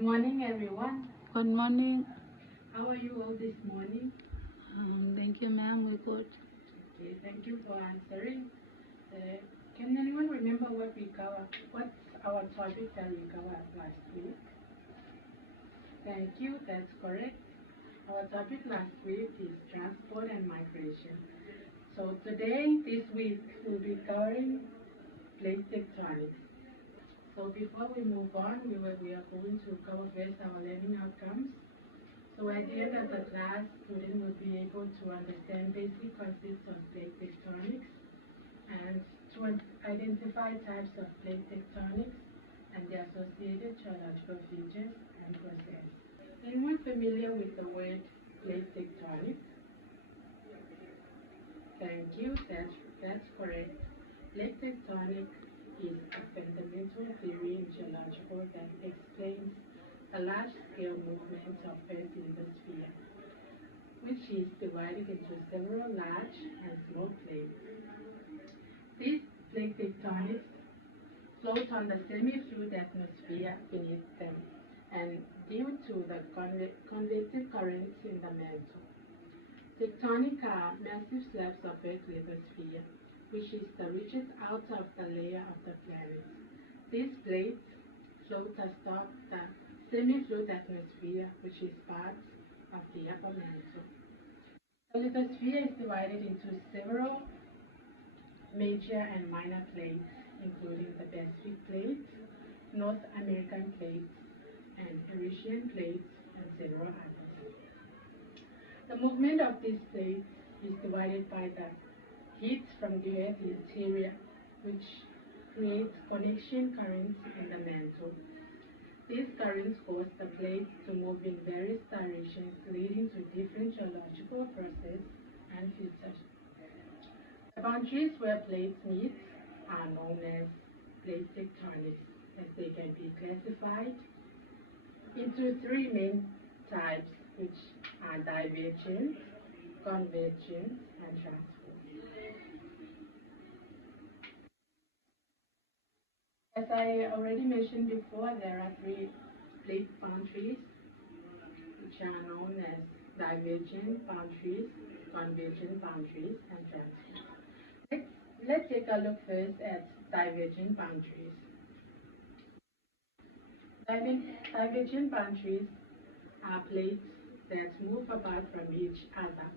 Good morning, everyone. Good morning. How are you all this morning? Thank you, ma'am. We're good. Okay, thank you for answering. Can anyone remember what we covered? What's our topic that we covered last week? Thank you, that's correct. Our topic last week is transport and migration. So today, this week, we'll be covering plate tectonics. So before we move on, we are going to cover first our learning outcomes. So at the end of the class, students will be able to understand basic concepts of plate tectonics and to identify types of plate tectonics and the associated geological features and process. Anyone familiar with the word plate tectonic? Thank you, that's correct. Plate tectonic is a fundamental theory in geological that explains a large-scale movement of Earth's lithosphere, which is divided into several large and small plates. These plate tectonics float on the semi-fluid atmosphere beneath them, and due to the convective currents in the mantle. Tectonic are massive slabs of Earth's lithosphere, which is the richest outer of the layer of the planet. These plates float atop the semi-fluid atmosphere, which is part of the upper mantle. The lithosphere is divided into several major and minor plates, including the Pacific Plate, North American Plate, and Eurasian Plate, and several others. The movement of these plates is divided by the heat from the Earth's interior, which creates connection currents in the mantle. These currents cause the plates to move in various directions, leading to different geological processes and features. The boundaries where plates meet are known as plate tectonics, as they can be classified into three main types, which are divergent, convergent, and transform. As I already mentioned before, there are three plate boundaries, which are known as divergent boundaries, convergent boundaries, and transform. Let's take a look first at divergent boundaries. Divergent boundaries are plates that move apart from each other,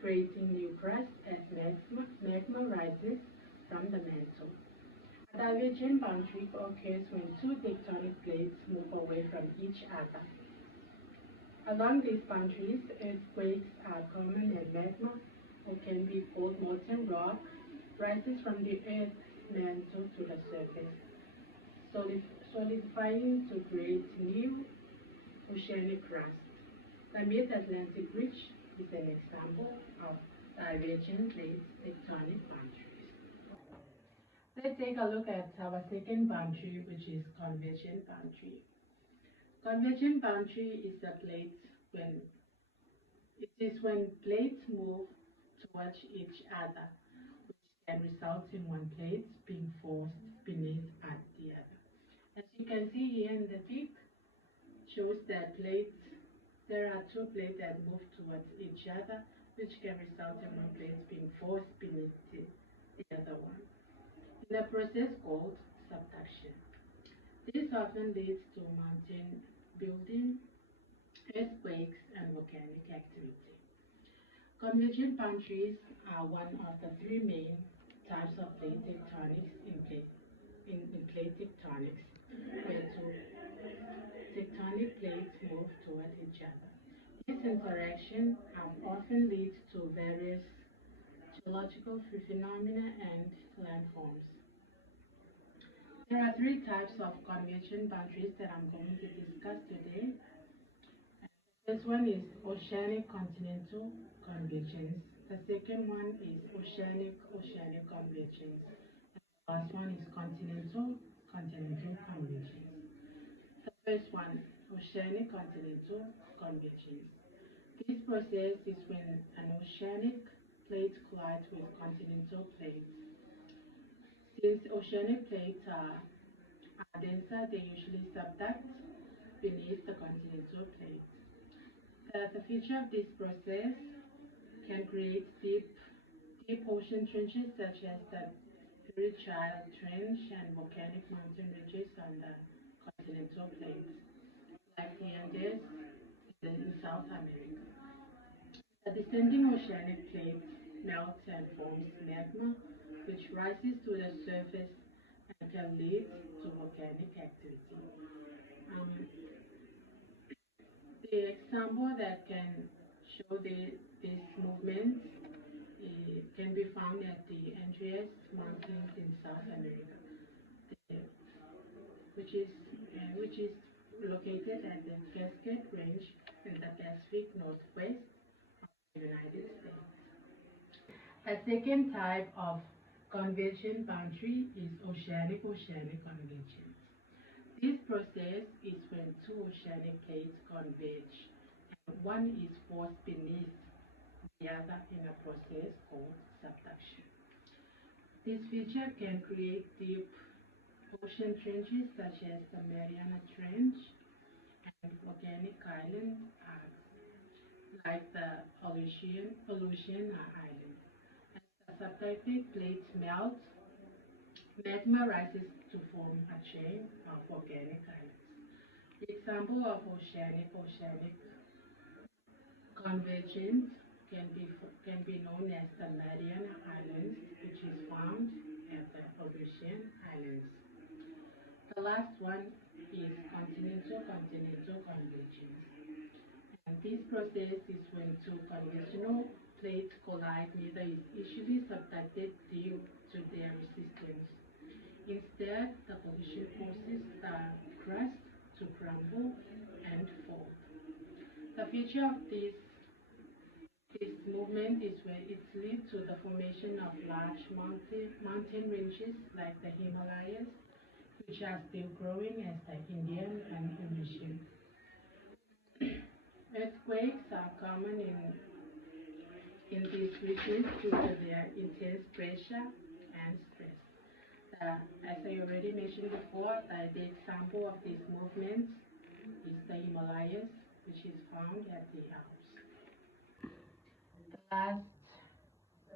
creating new crust as magma rises from the mantle. A divergent boundary occurs when two tectonic plates move away from each other. Along these boundaries, earthquakes are common, and magma, or can be called molten rock, rises from the Earth's mantle to the surface, solidifying to create new oceanic crust. The Mid-Atlantic Ridge is an example of divergent plate tectonic boundary. Let's take a look at our second boundary, which is convergent boundary. Convergent boundary is when plates move towards each other, which can result in one plate being forced beneath at the other. As you can see here in the peak, shows that there are two plates that move towards each other, which can result in one plate being forced beneath the other one, in a process called subduction. This often leads to mountain building, earthquakes, and volcanic activity. Convergent boundaries are one of the three main types of plate tectonics in plate tectonics, where two tectonic plates move toward each other. This interaction often leads to various geological phenomena and landforms. There are three types of convergent boundaries that I'm going to discuss today. This one is oceanic continental convergence. The second one is oceanic convergence. The last one is continental convergence. The first one, oceanic continental convergence. This process is when an oceanic plate collides with continental plates. Since oceanic plates are denser, they usually subduct, beneath the continental plate. The feature of this process can create deep ocean trenches such as the Child Trench and volcanic mountain ridges on the continental plate, like the Andes in South America. The descending oceanic plate melts and forms magma, which rises to the surface and can lead to volcanic activity. Um, the example that can show this movement can be found at the Andes Mountains in South America, which is located at the Cascade Range in the Pacific Northwest of the United States. A second type of convergent boundary is oceanic convergence. This process is when two oceanic plates converge and one is forced beneath the other in a process called subduction. This feature can create deep ocean trenches such as the Mariana Trench and volcanic islands like the Aleutian Islands. As the subducted plates melt, magma rises to form a chain of volcanic islands. The example of oceanic convergence can be known as the Mariana Islands, which is found at the Aleutian Islands. The last one is continental convergence. And this process is when two conventional plates collide, neither is easily subducted due to their resistance. Instead, the collision causes the crust to crumble and fold. The feature of this movement is where it leads to the formation of large mountain ranges like the Himalayas, which are still growing as the Indian and Indonesian. Earthquakes are common in these regions due to their intense pressure and stress. As I already mentioned before, the example of these movements is the Himalayas, which is found at the Alps. The last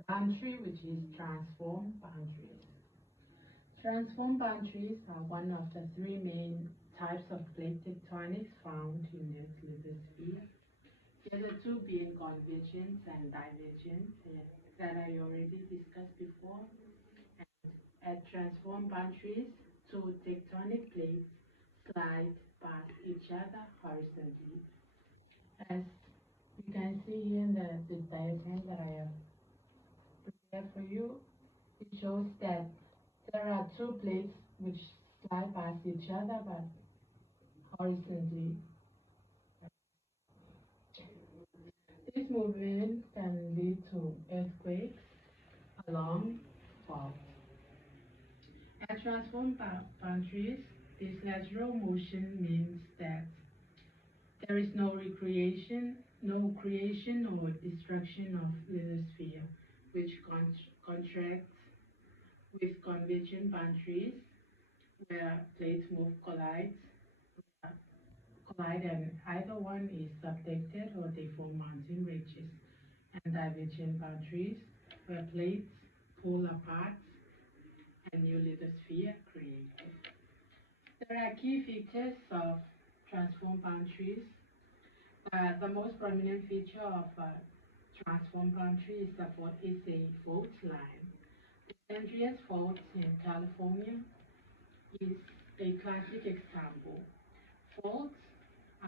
boundary, which is transform boundaries. Transform boundaries are one of the three main types of plate tectonics found in Earth's lithosphere. The other two being convergence and divergence that I already discussed before. At transform boundaries, two tectonic plates slide past each other horizontally. As you can see here in the diagram that I have prepared for you, it shows that there are two plates which slide past each other but horizontally. This movement can lead to earthquakes along faults. At transform boundaries, this natural motion means that there is no creation or destruction of lithosphere, which contracts with convergent boundaries where plates collide and either one is subducted or they form mountain ridges, and divergent boundaries where plates pull apart and new lithosphere created. There are key features of transform boundaries. The most prominent feature of transform boundary is a fault line. The Andreas Fault in California is a classic example. Faults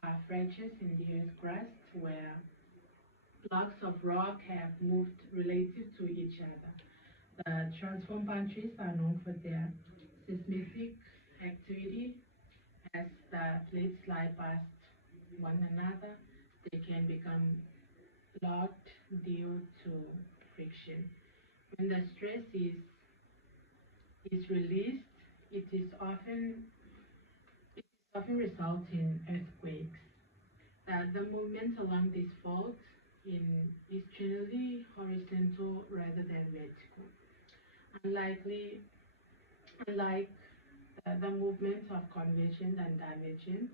are fractures in the Earth's crust where blocks of rock have moved relative to each other. The transform boundaries are known for their seismic activity. As the plates slide past one another, they can become locked due to friction. When the stress is released, it is often result in earthquakes. The movement along this fault is generally horizontal rather than vertical. Unlike the movements of convergence and divergence,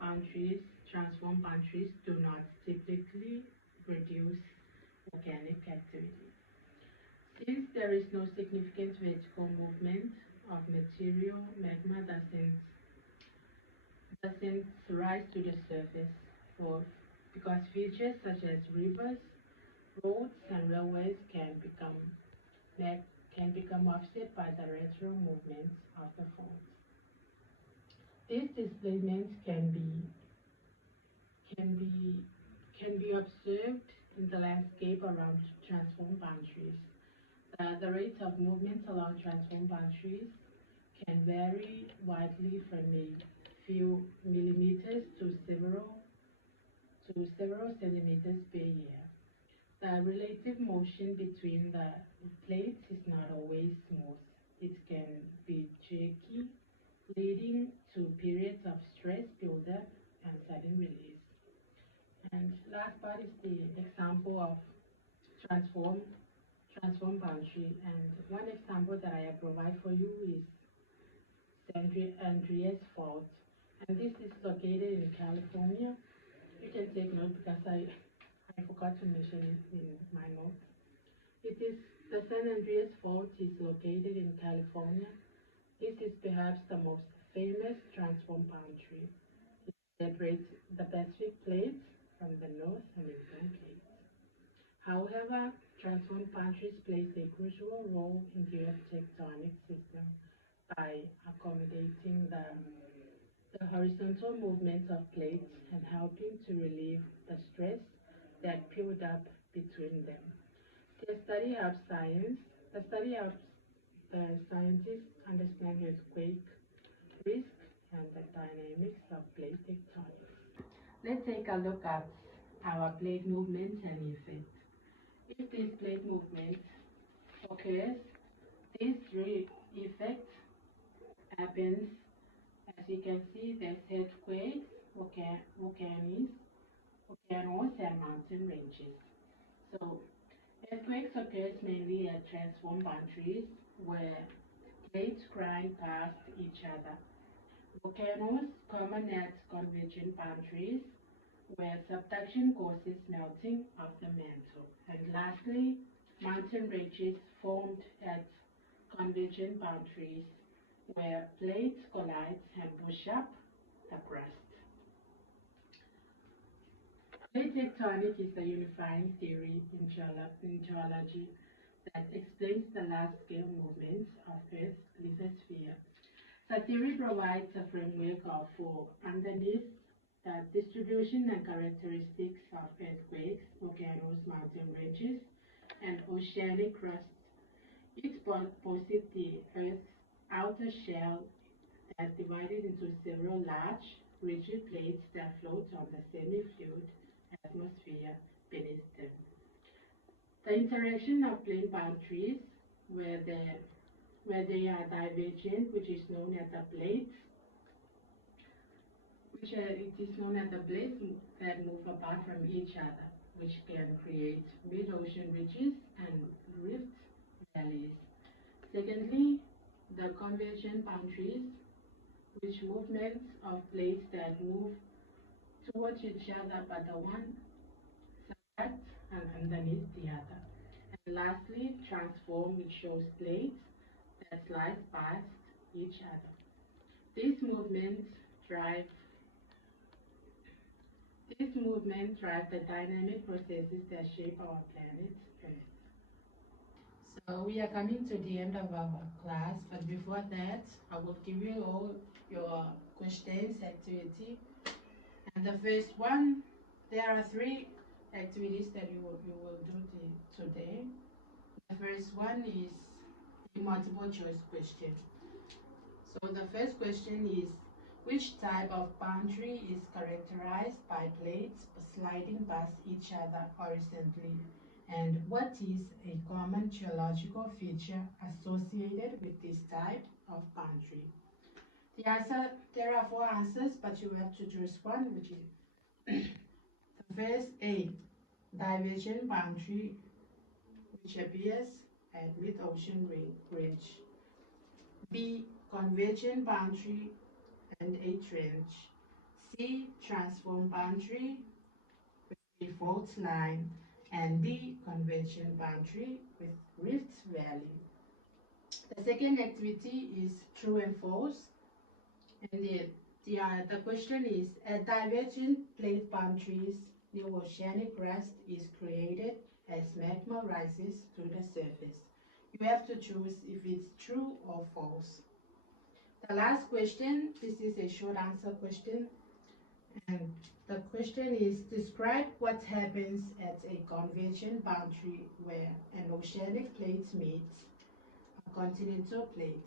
boundaries, transform boundaries do not typically produce volcanic activity. Since there is no significant vertical movement of material, magma doesn't rise to the surface for, because features such as rivers, roads, and railways can become offset by the lateral movements of the fault. These displacements can be can be observed in the landscape around transform boundaries. The rate of movement along transform boundaries can vary widely from a few millimeters to several centimeters per year. The relative motion between the plates is not always smooth. It can be jerky, leading to periods of stress buildup and sudden release. And last part is the example of transform transform boundary. And one example that I provide for you is Andreas Fault. And this is located in California. You can take note because I forgot to mention it in my notes. It is the San Andreas Fault is located in California. This is perhaps the most famous transform boundary. It separates the Pacific Plate from the North American Plate. However, transform boundaries play a crucial role in the Earth tectonic system by accommodating the horizontal movement of plates and helping to relieve the stress that build up between them. The study helps the scientists understand earthquake risk and the dynamics of plate tectonics. Let's take a look at our plate movements and effect. If this plate movement occurs, this effect happens. As you can see, there's earthquakes, volcanoes, and mountain ranges. So earthquakes occurs mainly at transform boundaries where plates grind past each other. Volcanoes common at convergent boundaries where subduction causes melting of the mantle. And lastly, mountain ranges formed at convergent boundaries where plates collide and push up the crust. Plate tectonic is the unifying theory in geology that explains the large-scale movements of Earth's lithosphere. The theory provides a framework for underneath the distribution and characteristics of earthquakes, volcanoes, mountain ranges, and oceanic crusts. It posits the Earth's outer shell as divided into several large, rigid plates that float on the semi-fluid atmosphere beneath them. The interaction of plane boundaries, where they are divergent, which is known as the plates, it is known as the plates that move apart from each other, which can create mid-ocean ridges and rift valleys. Secondly, the convergent boundaries, which movements of plates that move towards each other, but the one side and underneath the other. And lastly, transform, which shows plates that slide past each other. These movements drive the dynamic processes that shape our planet Earth. So we are coming to the end of our class, but before that, I will give you all your questions activity. And the first one, there are three activities that you will do today. The first one is a multiple choice question. So the first question is, which type of boundary is characterized by plates sliding past each other horizontally? And what is a common geological feature associated with this type of boundary? There are four answers, but you have to choose one, which is the first A, divergent boundary, which appears at mid-ocean range. B, convergent boundary and a trench. C. Transform boundary with a fault line, and D. Convergent boundary with Rift Valley. The second activity is true and false, and the question is: at divergent plate boundaries, new oceanic crust is created as magma rises to the surface. You have to choose if it's true or false. The last question, this is a short answer question, and the question is: describe what happens at a convergent boundary where an oceanic plate meets a continental plate.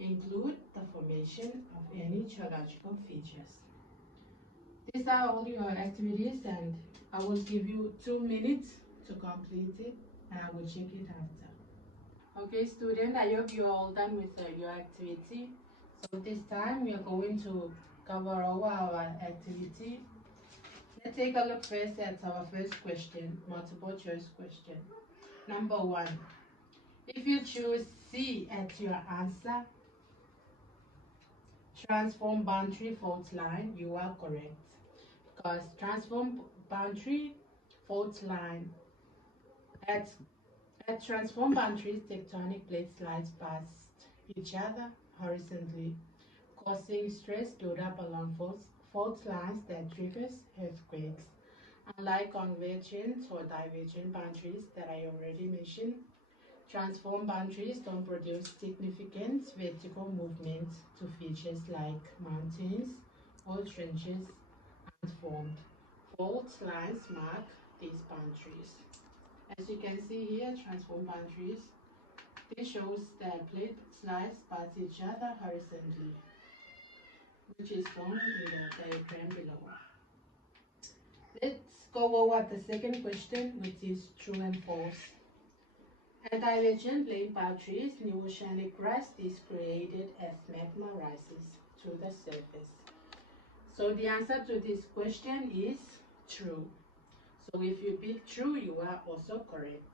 Include the formation of any geological features. These are all your activities, and I will give you 2 minutes to complete it, and I will check it after. Okay, student, I hope you're all done with your activity. So this time we are going to cover over our activity. Let's take a look first at our first question, multiple choice question. Number 1. If you choose C as your answer, transform boundary fault line, you are correct. Because transform boundary fault line, at transform boundaries, tectonic plates slide past each other horizontally, causing stress buildup along fault lines that triggers earthquakes. Unlike convergent or divergent boundaries that I already mentioned, transform boundaries don't produce significant vertical movement to features like mountains or trenches unformed. Fault lines mark these boundaries. As you can see here, transform boundaries, this shows that plate slides past each other horizontally, which is shown in the diagram below. Let's go over the second question, which is true and false. At divergent plate boundaries, new oceanic crust is created as magma rises to the surface. So the answer to this question is true. So if you pick true, you are also correct.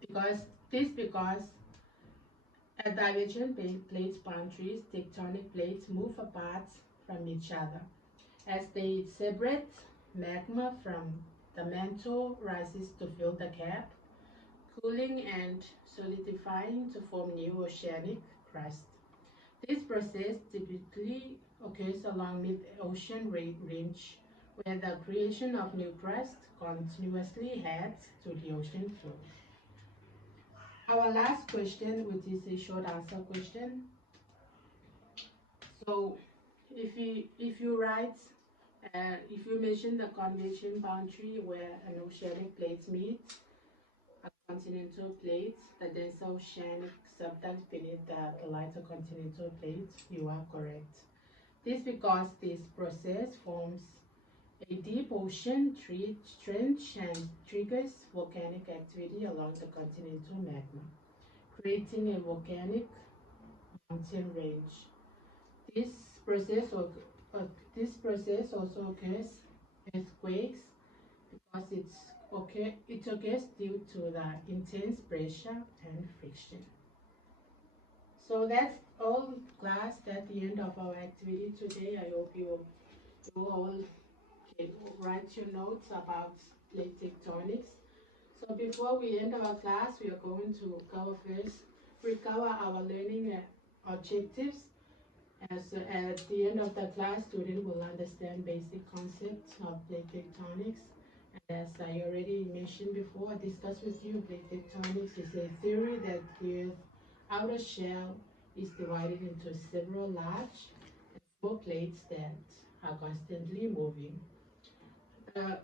Because at divergent plate boundaries, tectonic plates move apart from each other. As they separate, magma from the mantle rises to fill the gap, cooling and solidifying to form new oceanic crust. This process typically occurs along mid-ocean range, where the creation of new crust continuously adds to the ocean floor. Our last question, which is a short answer question. So, if you write, if you mention the convergent boundary where an oceanic plate meets a continental plate, the denser oceanic subduct beneath the lighter continental plate, you are correct. This because this process forms a deep ocean trench and triggers volcanic activity along the continental magma, creating a volcanic mountain range. This process also occurs earthquakes because it occurs due to the intense pressure and friction. So that's all, class. That's the end of our activity today. I hope you all can write your notes about plate tectonics. So before we end our class, we are going to recover our learning objectives. As at the end of the class, students will understand basic concepts of plate tectonics. And as I already mentioned before, I discussed with you, plate tectonics is a theory that the Earth's outer shell is divided into several large and small plates that are constantly moving. The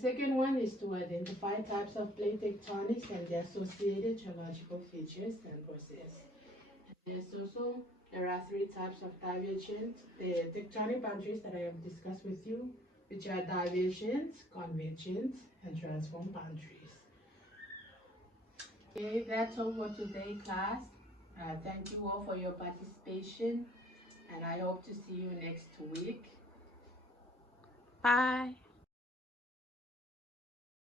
second one is to identify types of plate tectonics and the associated geological features and process. There are 3 types of divergent, the tectonic boundaries that I have discussed with you, which are divergent, convergent, and transform boundaries. Okay, that's all for today, class. Thank you all for your participation, and I hope to see you next week. Bye.